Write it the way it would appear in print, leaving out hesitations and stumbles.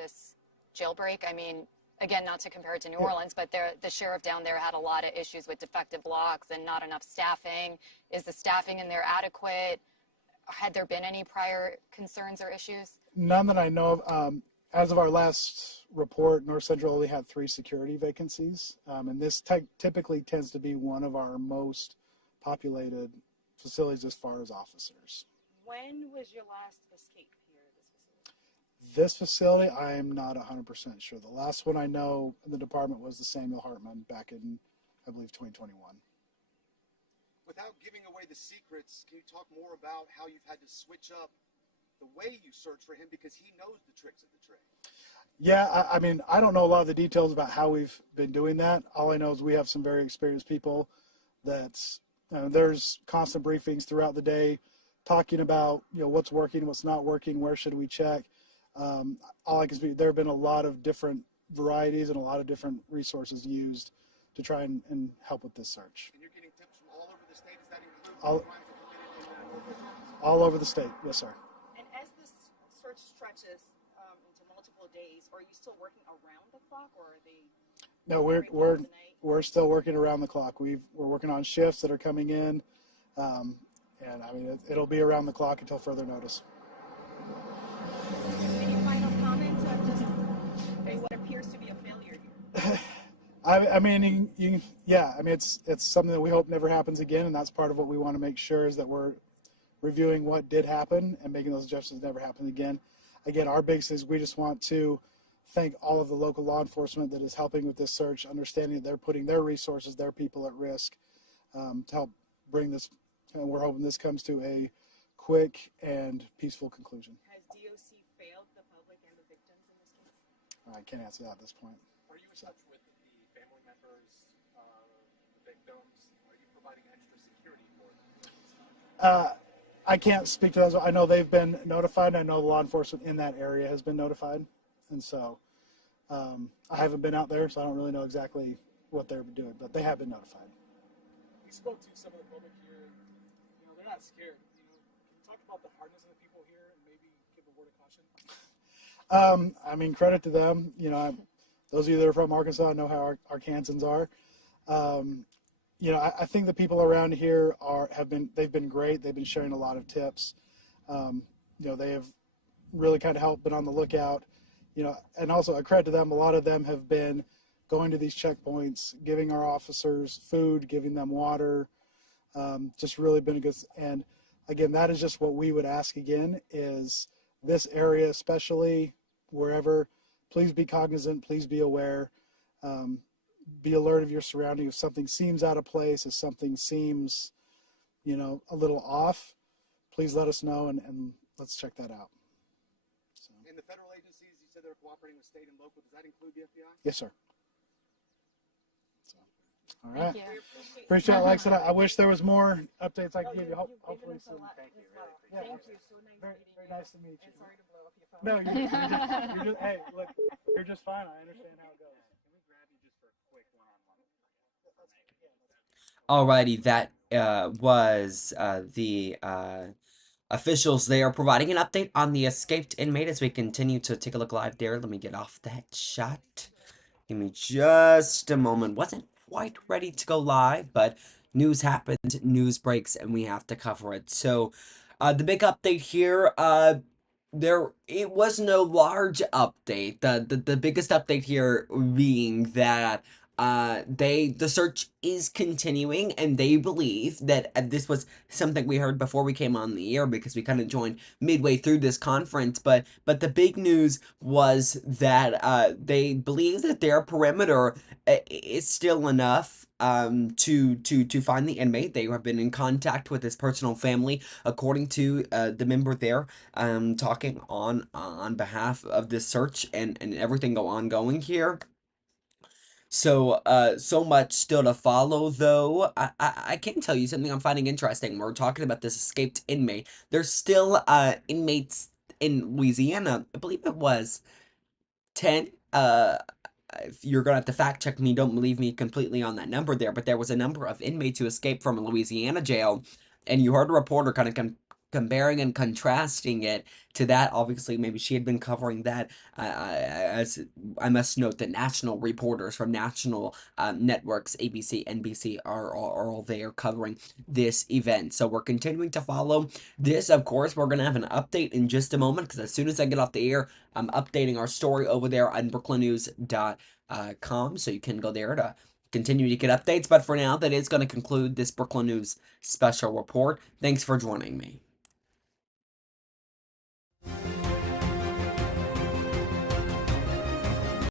this jailbreak? I mean, again, not to compare it to New Orleans, but the sheriff down there had a lot of issues with defective locks and not enough staffing. Is the staffing in there adequate? Had there been any prior concerns or issues? None that I know of. As of our last report, North Central only had 3 security vacancies, and this typically tends to be one of our most populated facilities as far as officers. When was your last escape here at This facility, I am not 100% sure. The last one I know in the department was the Samuel Hartman back in, I believe, 2021. Without giving away the secrets, can you talk more about how you've had to switch up the way you search for him because he knows the tricks of the trade? Yeah, I mean, I don't know a lot of the details about how we've been doing that. All I know is we have some very experienced people that's, there's constant briefings throughout the day talking about, what's working, what's not working, where should we check. All I can speak, there have been a lot of different varieties and a lot of different resources used to try and help with this search. And you're getting tips from all over the state? Does that include crimes committed all over the state, yes, sir. And as this search stretches into multiple days, are you still working around the clock, or are they? No, we're still working around the clock. We're working on shifts that are coming in, and I mean it'll be around the clock until further notice. Any final comments on just what appears to be a failure here? I mean, it's something that we hope never happens again, and that's part of what we want to make sure is that we're reviewing what did happen and making those adjustments never happen again. Again, our biggest thing is we just want to thank all of the local law enforcement that is helping with this search, understanding that they're putting their resources, their people at risk to help bring this, and we're hoping this comes to a quick and peaceful conclusion. Has DOC failed the public and the victims in this case? I can't answer that at this point. Are you in touch with the family members of the victims? Are you providing extra security for them? I can't speak to those. I know they've been notified. I know the law enforcement in that area has been notified. And so I haven't been out there, so I don't really know exactly what they're doing, but they have been notified. We spoke to some of the public here. They're not scared. Can you talk about the hardness of the people here and maybe give a word of caution? I mean, credit to them. Those of you that are from Arkansas know how Arkansans are. I think the people around here they've been great. They've been sharing a lot of tips. They have really kind of helped, been on the lookout. And also a credit to them. A lot of them have been going to these checkpoints, giving our officers food, giving them water. Just really been a good. And again, that is just what we would ask again is this area, especially wherever, please be cognizant, please be aware. Be alert of your surroundings. If something seems out of place, if something seems, a little off, please let us know and let's check that out. So. And the federal agencies, you said they're cooperating with state and local. Does that include the FBI? Yes, sir. So, all right. Thank you. Appreciate it, Alexa. I wish there was more updates I could give you. Hopefully soon. Thank you. Really Yeah. Thank you. So nice Very, meeting very you. nice to meet you. And sorry to blow up your phone. No, you're just hey, look, you're just fine. I understand how it goes. Can we grab you just for a quick one-on-one? Alrighty, that was the officials there providing an update on the escaped inmate as we continue to take a look live there. Let me get off that shot. Give me just a moment. Wasn't quite ready to go live, but news happened, news breaks, and we have to cover it. So, the big update here, it was no large update. The biggest update here being that the search is continuing, and they believe that this was something we heard before we came on the air because we kind of joined midway through this conference, but the big news was that they believe that their perimeter is still enough to find the inmate. They have been in contact with his personal family, according to the member there, talking on behalf of this search and everything ongoing here. So, so much still to follow, though. I can tell you something I'm finding interesting. We're talking about this escaped inmate. There's still, inmates in Louisiana. I believe it was 10. If you're gonna have to fact check me, don't believe me completely on that number there, but there was a number of inmates who escaped from a Louisiana jail, and you heard a reporter kind of comparing and contrasting it to that. Obviously, maybe she had been covering that. As I must note that national reporters from national networks, ABC, NBC, are all there covering this event. So we're continuing to follow this. Of course, we're gonna have an update in just a moment, because as soon as I get off the air, I'm updating our story over there on brooklynnews.com, so you can go there to continue to get updates. But for now, that is going to conclude this Brooklyn News special report. Thanks for joining me.